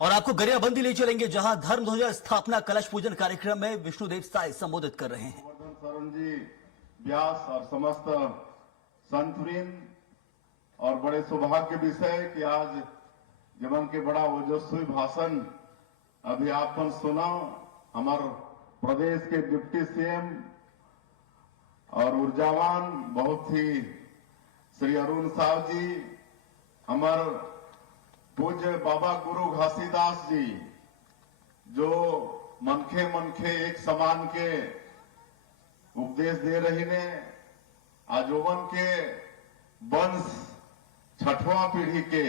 और आपको गरियाबंदी ले चलेंगे जहां धर्मध्वजा स्थापना कलश पूजन कार्यक्रम में विष्णुदेव साय संबोधित कर रहे हैं। गोवर्धन शरण जी व्यास और समस्त संतवृंद और बड़े सौभाग्य विषय कि आज जीवन के बड़ा ओजस्वी भाषण अभी आपन सुना। हमार प्रदेश के डिप्टी सीएम और ऊर्जावान बहुत ही श्री अरुण साव जी, हमार पूज्य बाबा गुरु घासीदास जी, जो मनखे मनखे एक समान के उपदेश दे रही ने आजोवन के वंश छठवां पीढ़ी के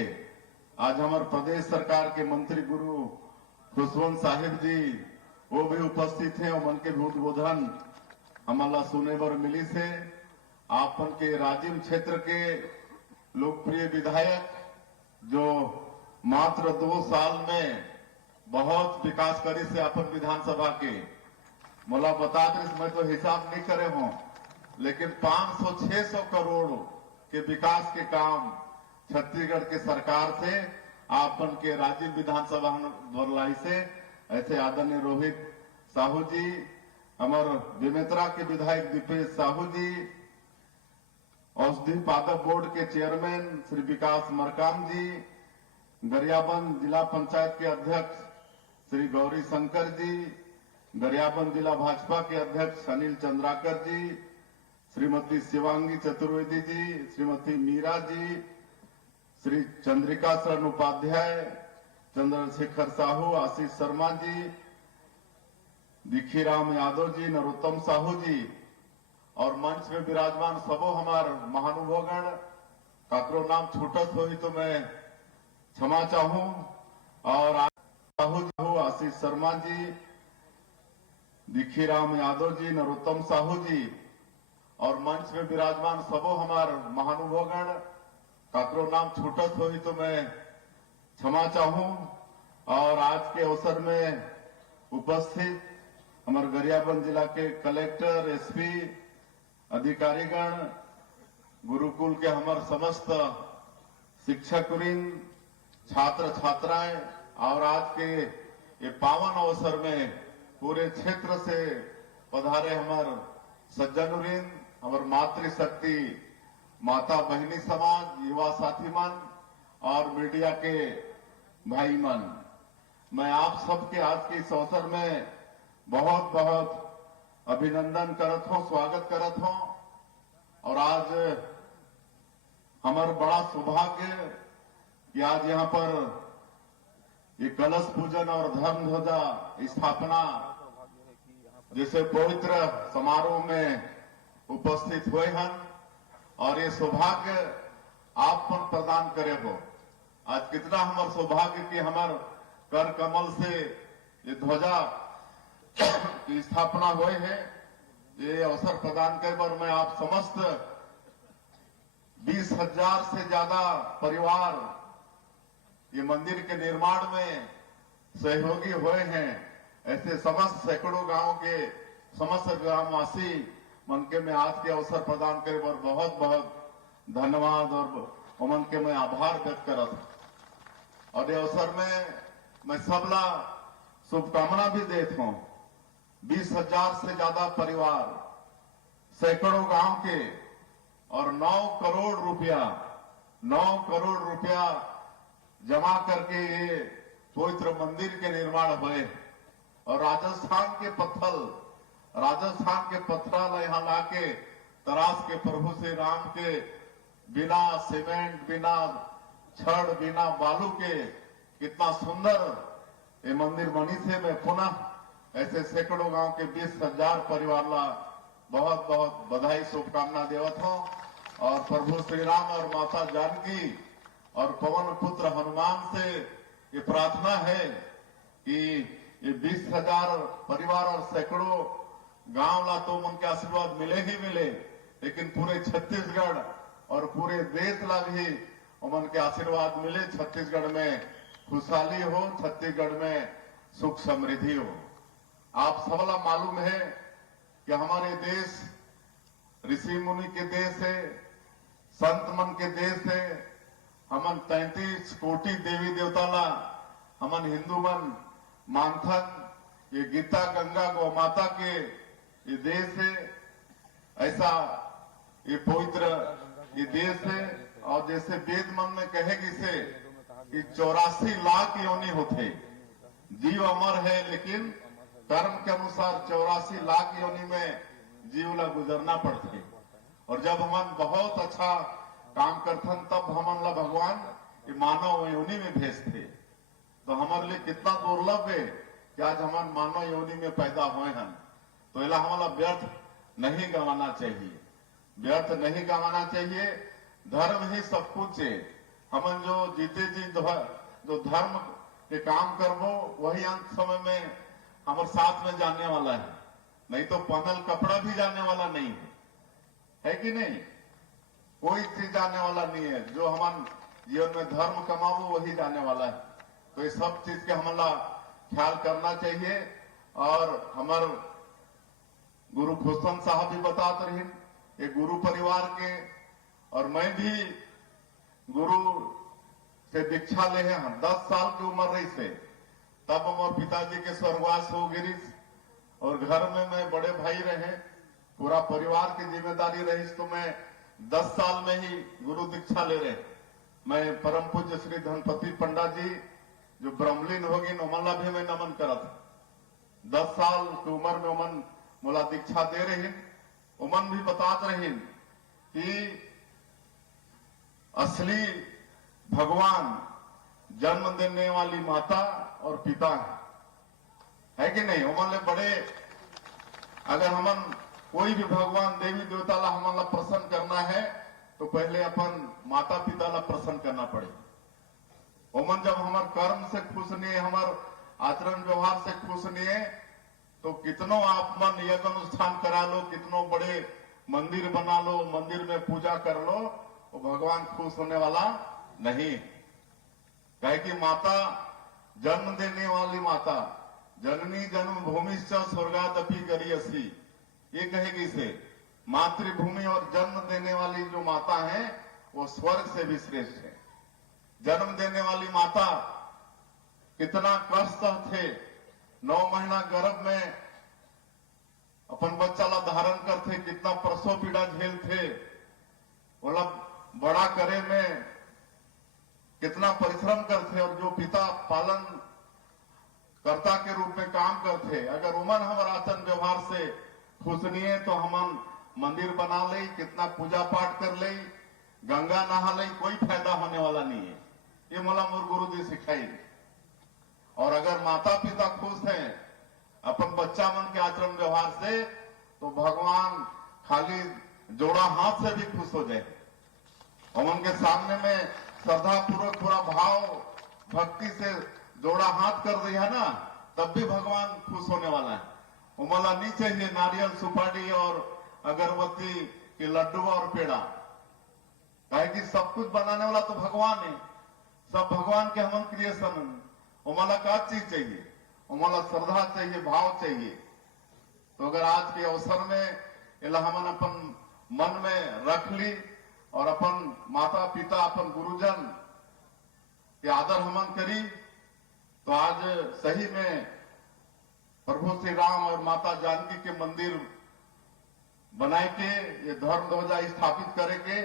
आज हमारे प्रदेश सरकार के मंत्री गुरु खुशवंत साहिब जी वो भी उपस्थित हैं और मन के भी उद्बोधन हमारा सुने बर मिली से आपन के राजिम क्षेत्र के लोकप्रिय विधायक जो मात्र 2 साल में बहुत विकास करी से अपन विधानसभा के मोला बता दें, इसमें तो हिसाब नहीं करे हों, लेकिन 500-600 करोड़ के विकास के काम छत्तीसगढ़ के सरकार से आपन के राज्य विधानसभा द्वारा से ऐसे आदरणीय रोहित साहू जी, हमारे बेमेतरा के विधायक दीपेश साहू जी, औषधि पादप बोर्ड के चेयरमैन श्री विकास मरकाम जी, गरियाबंद जिला पंचायत के अध्यक्ष श्री गौरी शंकर जी, गरियाबंद जिला भाजपा के अध्यक्ष अनिल चंद्राकर जी, श्रीमती शिवांगी चतुर्वेदी जी, श्रीमती मीरा जी, श्री चंद्रिका शरण उपाध्याय, चंद्रशेखर साहू, आशीष शर्मा जी, दिखीराम यादव जी, नरोत्तम साहू जी और मंच में विराजमान सबो हमार महानुभावगण, काकरो नाम छूटत हो तो मैं क्षमा चाहूं। और साहू जी, आशीष शर्मा जी, दिखीराम यादव जी, नरोत्तम साहू जी और मंच में विराजमान सबो हमार महानुभावगण, काकरो नाम छूटत हो तो मैं क्षमा चाहूं। और आज के अवसर में उपस्थित हमारे गरियाबंद जिला के कलेक्टर, एसपी, अधिकारीगण, गुरुकुल के हमारे समस्त शिक्षकवृंद, छात्र छात्राएं और आज के ये पावन अवसर में पूरे क्षेत्र से पधारे हमारे सज्जनवृंद, हमारे मातृशक्ति माता बहनी समाज, युवा साथी मन और मीडिया के भाई मन, मैं आप सबके आज के इस अवसर में बहुत बहुत अभिनंदन करत हूं, स्वागत करत हूं। और आज हमारा बड़ा सौभाग्य कि आज यहाँ पर ये कलश पूजन और धर्मध्वजा स्थापना जैसे पवित्र समारोह में उपस्थित हुए हैं और ये सौभाग्य आप पर प्रदान करे हो। आज कितना हमार सौभाग्य कि हमार कर कमल से ये ध्वजा की स्थापना हुए है। ये अवसर प्रदान करे पर मैं आप समस्त 20,000 से ज्यादा परिवार ये मंदिर के निर्माण में सहयोगी हुए हैं। ऐसे समस्त सैकड़ों गांव के समस्त ग्रामवासी मन के मैं आज के अवसर प्रदान करे पर बहुत बहुत धन्यवाद और मन के मैं आभार व्यक्त करत। और ये अवसर में मैं सबला शुभकामना भी देता हूं। 20,000 से ज्यादा परिवार, सैकड़ों गांव के और 9 करोड़ रुपया जमा करके ये पवित्र मंदिर के निर्माण हुए। और राजस्थान के पत्थर यहाँ लाके तराश के प्रभु श्री राम के बिना सीमेंट, बिना छड़, बिना बालू के कितना सुंदर ये मंदिर बनी से मैं पुनः ऐसे सैकड़ों गांव के 20,000 परिवार ला बहुत बहुत बधाई शुभकामना देवत हूं। और प्रभु श्री राम और माता जानकी और पवन पुत्र हनुमान से ये प्रार्थना है कि ये 20,000 परिवार और सैकड़ों गांव ला तो उनके आशीर्वाद मिले ही मिले, लेकिन पूरे छत्तीसगढ़ और पूरे देश ला भी उनके आशीर्वाद मिले। छत्तीसगढ़ में खुशहाली हो, छत्तीसगढ़ में सुख समृद्धि हो। आप सबला मालूम है कि हमारे देश ऋषि मुनि के देश है, संत मन के देश है। हमन 33 कोटि देवी देवता ला हमन हिंदू मन मानथन ये गीता गंगा गौ माता के ये देश है, ऐसा ये पवित्र ये देश है। और जैसे वेद मन में कहेगी से कि 84 लाख योनि होते, जीव अमर है लेकिन कर्म के अनुसार 84 लाख योनि में जीव ला गुजरना पड़ते। और जब हम बहुत अच्छा काम करथन तब हमन ला भगवान ये मानव योनि में भेजते। तो हमारे लिए कितना दुर्लभ है कि आज हम मानव योनि में पैदा हुए हैं। तो इला हमारा व्यर्थ नहीं गंवाना चाहिए, व्यर्थ नहीं गंवाना चाहिए। धर्म ही सब कुछ है। हमन जो जीते जी जो धर्म के काम करबो वही अंत समय में हमारे साथ में जाने वाला है, नहीं तो पहनल कपड़ा भी जाने वाला नहीं है कि नहीं? कोई चीज जाने वाला नहीं है। जो हम जीवन में धर्म कमाबो वही जाने वाला है। तो ये सब चीज के हमारा ख्याल करना चाहिए। और हमारे गुरु खुशन साहब भी बताते रहे, ये गुरु परिवार के, और मैं भी गुरु से दीक्षा ले हैं। 10 साल की उम्र रही से तब हमारे पिताजी के स्वर्गवास हो गिरी और घर में मैं बड़े भाई रहे, पूरा परिवार की जिम्मेदारी रही। तो मैं 10 साल में ही गुरु दीक्षा ले रहे। मैं परम पूज्य श्री धनपति पंडित जी जो ब्रह्मलीन होगी उमला भी मैं नमन करा था। 10 साल की उम्र में उमन मोला दीक्षा दे रही। उमन भी बताते रही कि असली भगवान जन्म देने वाली माता और पिता है कि नहीं? उमन बड़े, अगर हमन कोई भी भगवान देवी देवता ला हमन ला प्रसन्न करना है तो पहले अपन माता पिता ला प्रसन्न करना पड़े। उमन जब हमार कर्म से खुश नहीं है, हमार आचरण व्यवहार से खुश नहीं है, तो कितनों आप मन यज्ञ अनुष्ठान करा लो, कितनों बड़े मंदिर बना लो, मंदिर में पूजा कर लो, वो भगवान खुश होने वाला नहीं। कहे कि माता जन्म देने वाली माता, जननी जन्म भूमि स्वर्गादपि गरियसी, ये कहेगी से मातृभूमि और जन्म देने वाली जो माता है वो स्वर्ग से भी श्रेष्ठ है। जन्म देने वाली माता कितना कष्ट थे, 9 महीना गर्भ में अपन बच्चा ला धारण करते, कितना प्रसव पीड़ा झेल थे, बोला बड़ा करे में कितना परिश्रम करते। और जो पिता पालन कर्ता के रूप में काम करते, अगर उमन हमारा आचरण व्यवहार से खुश नहीं है तो हम मंदिर बना ले, कितना पूजा पाठ कर ले, गंगा नहा ले, कोई फायदा होने वाला नहीं है। ये मला मोर गुरु जी सिखाई। और अगर माता पिता खुश हैं अपन बच्चा मन के आचरण व्यवहार से तो भगवान खाली जोड़ा हाथ से भी खुश हो जाए। और उनके सामने में श्रद्धा पूर्वक पूरा भाव भक्ति से जोड़ा हाथ कर दिया है ना, तब भी भगवान खुश होने वाला है। उमला नहीं चाहिए नारियल सुपारी और अगरबत्ती के लड्डू और पेड़ा, कहे कि सब कुछ बनाने वाला तो भगवान है, सब भगवान के हम क्रिएशन। उमला क्या चीज चाहिए? उमला श्रद्धा चाहिए, भाव चाहिए। तो अगर आज के अवसर में इला हमन अपन मन में रख ली और अपन माता पिता अपन गुरुजन के आदर हमन करी, तो आज सही में प्रभु श्री राम और माता जानकी के मंदिर बनाए के ये धर्म ध्वजा स्थापित करे के,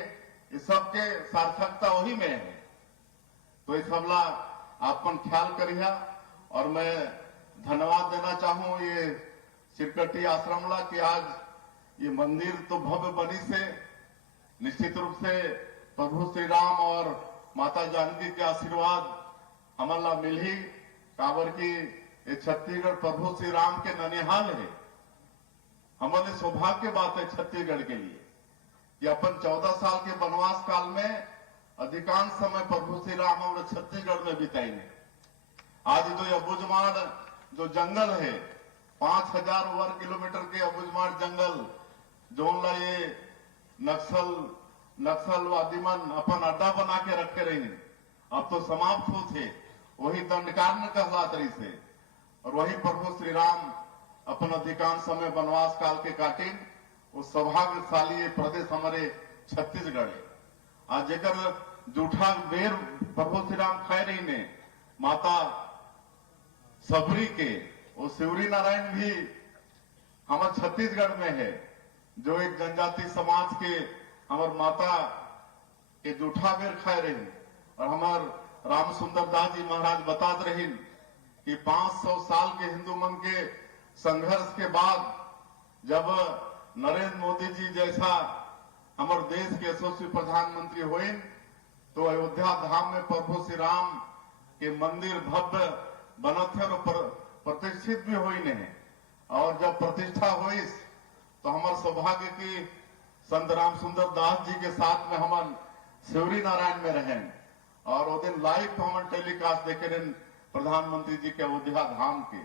ये सबके सार्थकता वही में है। तो इस सबला आपन ख्याल करिया। और मैं धन्यवाद देना चाहूं ये सिरकटी आश्रम ला कि आज ये मंदिर तो भव्य बनी से निश्चित रूप से प्रभु श्री राम और माता जानकी के आशीर्वाद हमारा मिल ही, काबर की ये छत्तीसगढ़ प्रभु श्री राम के ननिहाल है। हमारे सौभाग्य बात है छत्तीसगढ़ के लिए कि अपन 14 साल के वनवास काल में अधिकांश समय प्रभु श्री राम हमारे छत्तीसगढ़ में बिताएंगे। आज जो अबुझमाड़ जो जंगल है, 5000 वर्ग किलोमीटर के अबुझमाड़ जंगल जो ये नक्सलवादी मन अपन अड्डा बना के रखे रही, अब तो समाप्त हो थे, वही दंडकारण्य कहलात रही से। और वही प्रभु श्री राम अपन अधिकांश समय वनवास काल के काटे। उस सौभाग्यशाली ये प्रदेश हमारे छत्तीसगढ़ है। आज जेकर जूठा बेर प्रभु श्री राम खाए रही ने, माता सबरी के वो शिवरी नारायण भी हमारे छत्तीसगढ़ में है, जो एक जनजाति समाज के हमार माता के जूठा बेर खाए रही। और हमार राम सुंदर दास जी महाराज बतात रही कि 500 साल के हिंदू मन के संघर्ष के बाद जब नरेंद्र मोदी जी जैसा हमारे देश के यशस्वी प्रधानमंत्री हुए तो अयोध्या धाम में प्रभु श्री राम के मंदिर भव्य बनत है और प्रतिष्ठित भी हुई नहीं। और जब प्रतिष्ठा हुई तो हमारे सौभाग्य की संत राम सुंदर दास जी के साथ में हम शिवरी नारायण में रहे और वो दिन लाइव हम टेलीकास्ट देखे रहे प्रधानमंत्री जी के अयोध्या धाम के।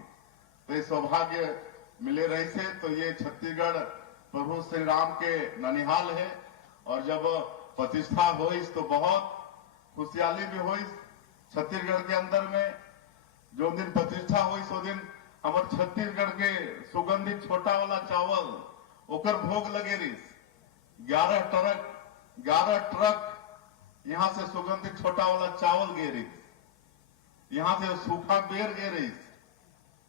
तो ये सौभाग्य मिले रही से तो ये छत्तीसगढ़ प्रभु श्री राम के ननिहाल है। और जब प्रतिष्ठा हुई तो बहुत खुशहाली भी हुई छत्तीसगढ़ के अंदर में। जो दिन प्रतिष्ठा हुई सो दिन हमारे छत्तीसगढ़ के सुगंधित छोटा वाला चावल ओकर भोग लगे रही। 11 ट्रक यहां से सुगंधित छोटा वाला चावल गे रही, यहां से सूखा बेर गे रही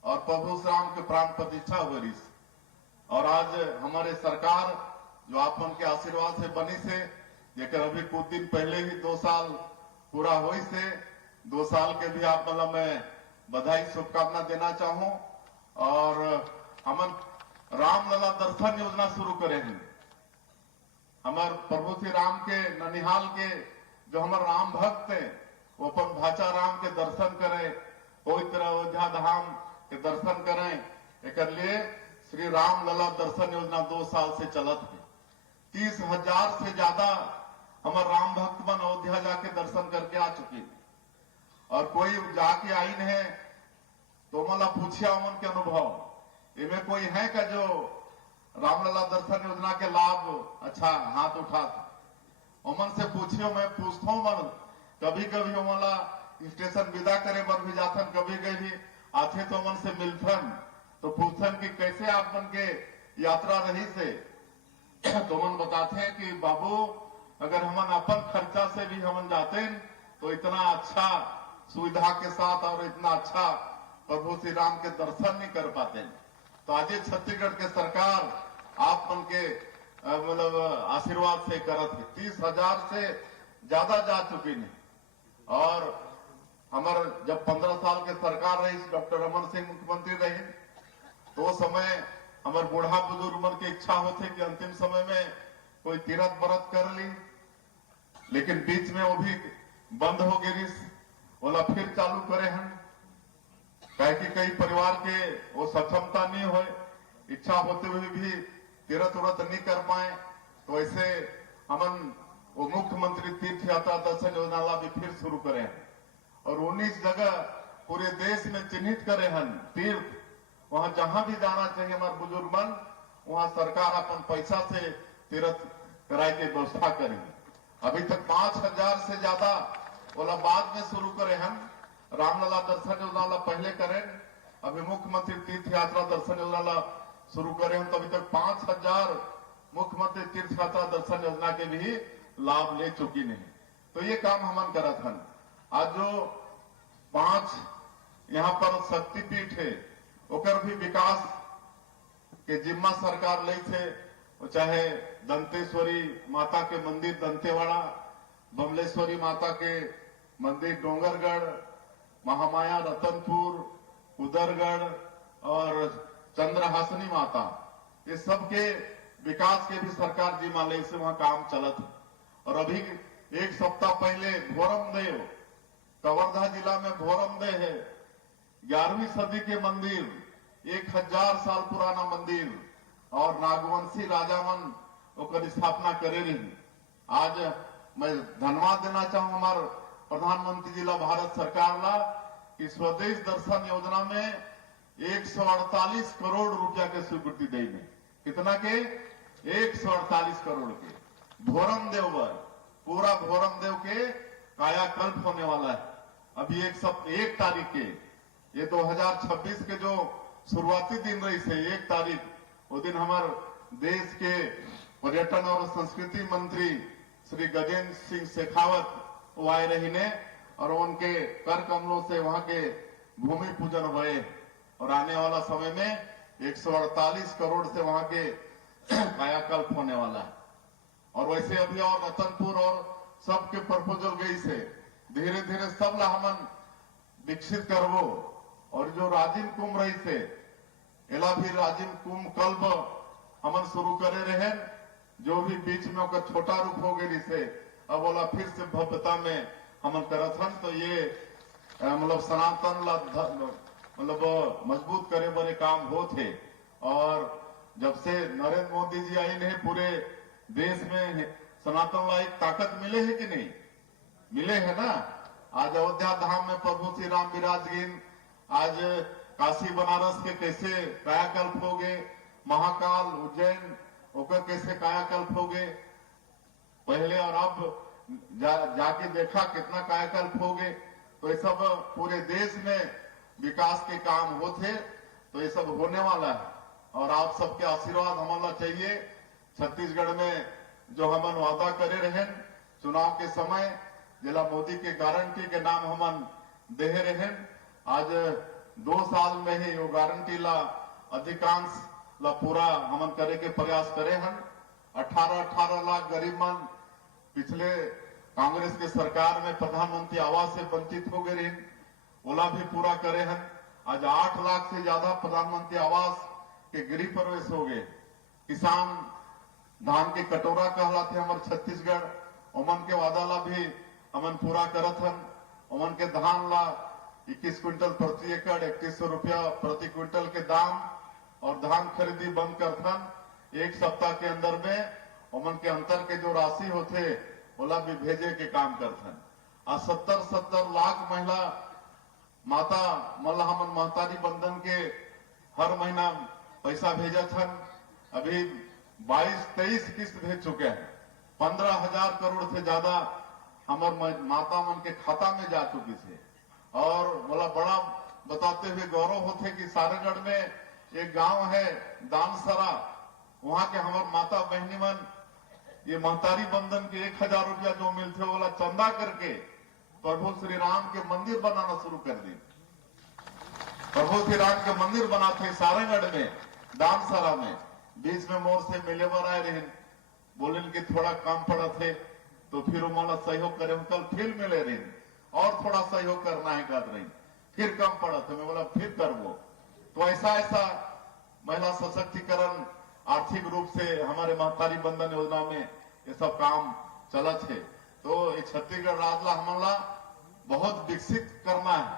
और प्रभु श्री राम के प्राण प्रतिष्ठा हो रही। और आज हमारे सरकार जो आपन के आशीर्वाद से बनी से जेकर अभी कुछ दिन पहले ही 2 साल पूरा हुई से 2 साल के भी आप मतलब मैं बधाई शुभकामना देना चाहूं। और हम रामलला दर्शन योजना शुरू करे हैं। हमारे प्रभु श्री राम के ननिहाल के जो हमारे राम भक्त है वो अपन भाचा राम के दर्शन करें, पवित्र अयोध्या धाम के दर्शन करें। एक लिए श्री राम लला दर्शन योजना 2 साल से चलत है। 30,000 से ज्यादा हमारे राम भक्त मन अयोध्या जाके दर्शन करके आ चुके हैं। और कोई जाके आई है तो मला पूछिया उमन के अनुभव इनमें कोई है का जो रामलला दर्शन योजना के लाभ अच्छा हाथ उठा। उमन से पूछियो, मैं पूछता हूं मन कभी कभी उमला स्टेशन विदा करे पर भी जाथन, कभी कभी आथे तो मन से मिलथन तो पूछन कि कैसे आप मन के यात्रा रही से तो मन बताते हैं कि बाबू अगर हमन अपन खर्चा से भी हमन जाते तो इतना अच्छा सुविधा के साथ और इतना अच्छा प्रभु श्री राम के दर्शन नहीं कर पाते। तो आज छत्तीसगढ़ के सरकार आप मन के मतलब आशीर्वाद से करत है। 30,000 से ज्यादा जा चुकी नहीं। और हमारे जब 15 साल के सरकार रही, डॉक्टर रमन सिंह मुख्यमंत्री रहे तो समय हमारे बूढ़ा बुजुर्ग मन की इच्छा होती कि अंतिम समय में कोई तीरथ व्रत कर ली, लेकिन बीच में वो भी बंद हो गई। बोला फिर चालू करे हैं कहे कि कई परिवार के वो सक्षमता नहीं हो, इच्छा होते हुए भी तीरथ व्रत नहीं कर पाए। तो ऐसे हमन वो मुख्यमंत्री तीर्थ यात्रा दर्शन योजना भी फिर शुरू करे हैं और 19 जगह पूरे देश में चिन्हित करे हैं तीर्थ। वहां जहां भी जाना चाहिए हमारे बुजुर्ग मन वहां सरकार अपन पैसा से तीर्थ कराए की व्यवस्था करेगी। अभी तक 5,000 से ज्यादा बोला बाद में शुरू करे हम रामलला दर्शन योजना पहले करें, अभी मुख्यमंत्री तीर्थ यात्रा दर्शन योजना शुरू करे हम। तो अभी तक 5,000 मुख्यमंत्री तीर्थ यात्रा दर्शन योजना के भी लाभ ले चुकी नहीं। तो ये काम हमन करत हन। आज जो 5 यहाँ पर शक्तिपीठ है ओकर भी विकास के जिम्मा सरकार ले थे, चाहे दंतेश्वरी माता के मंदिर दंतेवाड़ा, बमलेश्वरी माता के मंदिर डोंगरगढ़, महामाया रतनपुर, उदरगढ़ और चंद्रहासनी माता, ये सब के विकास के भी सरकार जिम्मा ले से वहां काम चलत है। और अभी 1 सप्ताह पहले भोरमदेव कवर्धा जिला में भोरमदेव है 11वीं सदी के मंदिर, 1000 साल पुराना मंदिर और नागवंशी राजा मन ओकर स्थापना करे रही। आज मैं धन्यवाद देना चाहूं हमारे प्रधानमंत्री जिला भारत सरकार ला कि स्वदेश दर्शन योजना में 148 करोड़ रुपया के स्वीकृति देने। कितना के 148 करोड़ के भोरमदेव पर पूरा भोरमदेव के कायाकल्प होने वाला है। अभी 1 तारीख के ये 2026 के जो शुरुआती दिन रही से 1 तारीख वो दिन हमारे देश के पर्यटन और संस्कृति मंत्री श्री गजेंद्र सिंह शेखावत वो आए रही ने और उनके कर कमलों से वहां के भूमि पूजन हुए और आने वाला समय में 148 करोड़ से वहां के कायाकल्प होने वाला है। और वैसे अभी और रतनपुर और सबके प्रपोजल गई से धीरे धीरे सब ला हमन विकसित करवो। और जो राजिम कुंभ रही से एला भी राजिम कुंभ कल्प हमन शुरू करे रहे, जो भी बीच में ओकर छोटा रूप हो गई से अब ओला फिर से भव्यता में हमन करत हन। तो ये मतलब सनातन ला मतलब मजबूत करे बड़े काम होते। और जब से नरेंद्र मोदी जी आई ने पूरे देश में सनातन ला एक ताकत मिले है कि नहीं, मिले है ना। आज अयोध्या धाम में प्रभु श्री राम विराजगीन, आज काशी बनारस के कैसे कायाकल्प हो गए, महाकाल उज्जैन ओकर कैसे कायाकल्प हो गए पहले, और अब जाके देखा कितना कायाकल्प हो गए। तो ये सब पूरे देश में विकास के काम होते, तो ये सब होने वाला है। और आप सबके आशीर्वाद हमारा चाहिए। छत्तीसगढ़ में जो हमन वादा करे रहे चुनाव के समय, जिला मोदी के गारंटी के नाम हमन दे रहे, आज 2 साल में ही वो गारंटी ला अधिकांश ला पूरा हमन करे के प्रयास करे हन। 18 लाख गरीब मन पिछले कांग्रेस के सरकार में प्रधानमंत्री आवास से वंचित हो गए, ओला भी पूरा करे हन। आज 8 लाख से ज्यादा प्रधानमंत्री आवास के गृह प्रवेश हो गए। किसान धान के कटोरा कहलाते हमारे छत्तीसगढ़, ओमन के वादा ला भी हमन पूरा करत हन। ओमन के धान ला 21 क्विंटल प्रति एकड़ 3100 रुपया प्रति क्विंटल के दाम और धान खरीदी बंद करथन। 1 सप्ताह के अंदर में ओमन के अंतर के जो राशि होते ओला भी भेजे के काम करथन। आज 70 लाख महिला माता मल्ला हमन महतारी बंधन के हर महीना पैसा भेजत हन। अभी 22-23 किस्त भेज चुके हैं। 15,000 करोड़ से ज्यादा हमार माता मन के खाता में जा चुकी थे। और बोला बड़ा बताते हुए गौरव होते कि सारंगढ़ में एक गांव है दानसरा, वहां के हमार माता बहनी मन ये महतारी बंधन के 1,000 रुपया जो मिलते बोला चंदा करके प्रभु श्री राम के मंदिर बनाना शुरू कर दी। प्रभु श्री राम के मंदिर बनाते सारंगढ़ में दानसरा में। बीच में मोर से मिले बर आए रहे, बोले कि थोड़ा काम पड़ा थे तो फिर उमला सहयोग करे, कल फिर मिले रहे और थोड़ा सहयोग करना है कर रही, फिर कम पड़ा था, मैं बोला फिर कर वो। तो ऐसा महिला सशक्तिकरण आर्थिक रूप से हमारे महतारी बंधन योजना में ये सब काम चलत है। तो ये छत्तीसगढ़ राज्य हमला बहुत विकसित करना है,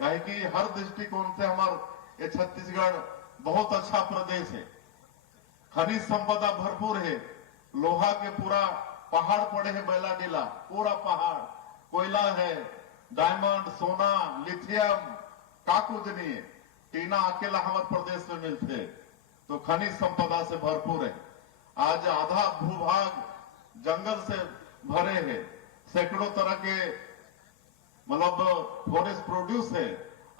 कहे कि हर दृष्टिकोण से हमारे ये छत्तीसगढ़ बहुत अच्छा प्रदेश है। खनिज संपदा भरपूर है, लोहा के पूरा पहाड़ पड़े हैं, बैला डीला पूरा पहाड़, कोयला है, डायमंड सोना लिथियम का कुछ नहीं है, टीना अकेला हमारे प्रदेश में मिलते। तो खनिज संपदा से भरपूर है। आज आधा भूभाग जंगल से भरे हैं, सैकड़ों तरह के मतलब फॉरेस्ट प्रोड्यूस है।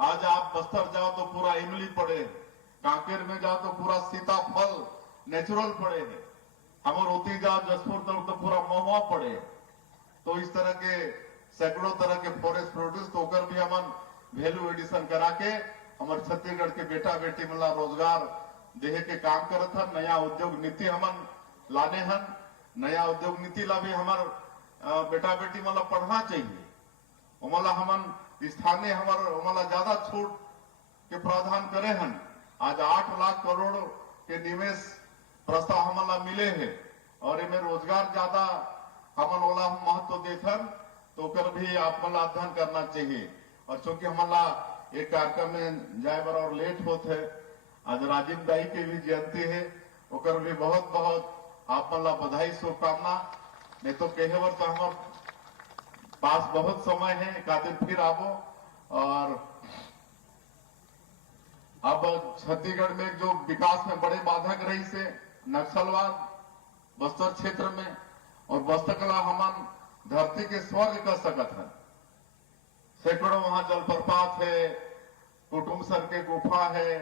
आज आप बस्तर जाओ तो पूरा इमली पड़े, कांकेर में जाओ तो पूरा सीताफल नेचुरल पड़े हैं, हमारे होती जाओ जसपुर तरफ तो पूरा महुआ पड़े। तो इस तरह के सैकड़ों तरह के फॉरेस्ट प्रोड्यूस तो होकर भी हम वैल्यू एडिशन करा के हमारे छत्तीसगढ़ के बेटा बेटी मतलब रोजगार देहे के काम करत हन। नया उद्योग नीति हमन लाने हन, नया उद्योग नीति ला भी हमार बेटा बेटी मतलब पढ़ना चाहिए। उमला हमन स्थानीय हमार उमला ज्यादा छूट के प्रावधान करे हन। आज 8 लाख करोड़ के निवेश प्रस्ताव हमला मिले हैं और इनमें रोजगार ज्यादा हमन ओला महत्व देथन, तो कर भी आप मला अध्ययन करना चाहिए। और चूंकि हमला एक कार्यक्रम में जाए बर और लेट होते है, आज राजीव दाई के भी जयंती है, ओकर भी बहुत बहुत आप मला बधाई शुभकामना। नहीं तो कहे बर तो हमार पास बहुत समय है, एक दिन फिर आवो। और अब छत्तीसगढ़ में जो विकास में बड़े बाधक रही से नक्सलवाद बस्तर क्षेत्र में, और बस्तर कला हमन धरती के स्वर्ग कर सकत है। सैकड़ों वहां जलप्रपात है, कुटुमसर के गुफा है,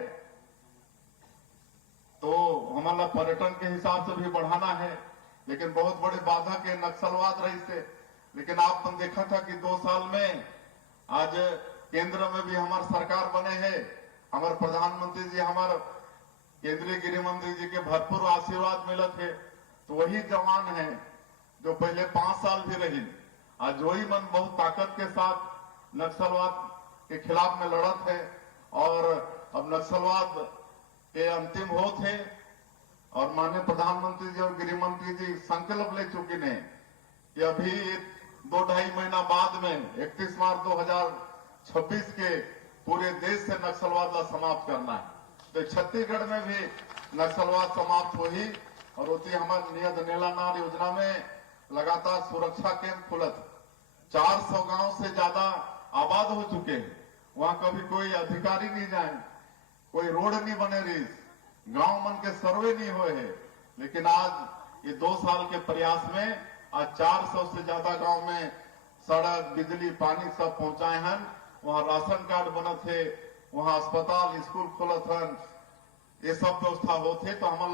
तो हमारा पर्यटन के हिसाब से भी बढ़ाना है। लेकिन बहुत बड़े बाधक है नक्सलवाद रही से। लेकिन आपने देखा था कि 2 साल में आज केंद्र में भी हमार सरकार बने हैं, हमारे प्रधानमंत्री जी, हमारे केंद्रीय गृह मंत्री जी के भरपूर आशीर्वाद मिलत है। तो वही जवान है जो पहले 5 साल भी रही, आज वही मन बहुत ताकत के साथ नक्सलवाद के खिलाफ में लड़त है। और अब नक्सलवाद के अंतिम होत है और माननीय प्रधानमंत्री जी और गृह मंत्री जी संकल्प ले चुके हैं कि अभी 2-2.5 महीना बाद में 31 मार्च 2026 के पूरे देश से नक्सलवाद का समाप्त करना है। तो छत्तीसगढ़ में भी नक्सलवाद समाप्त हुई और उसी हमारे नियत नेलानार योजना में लगातार सुरक्षा कैंप खुलत, 400 गांव से ज्यादा आबाद हो चुके हैं। वहां कभी कोई अधिकारी नहीं जाए, कोई रोड नहीं बने रही, गांव मन के सर्वे नहीं हुए हैं। लेकिन आज ये 2 साल के प्रयास में आज 400 से ज्यादा गांव में सड़क, बिजली, पानी सब पहुंचाए हैं। वहां राशन कार्ड बनत है, वहां अस्पताल, स्कूल खुलत है, ये सब व्यवस्था होते तो हमारा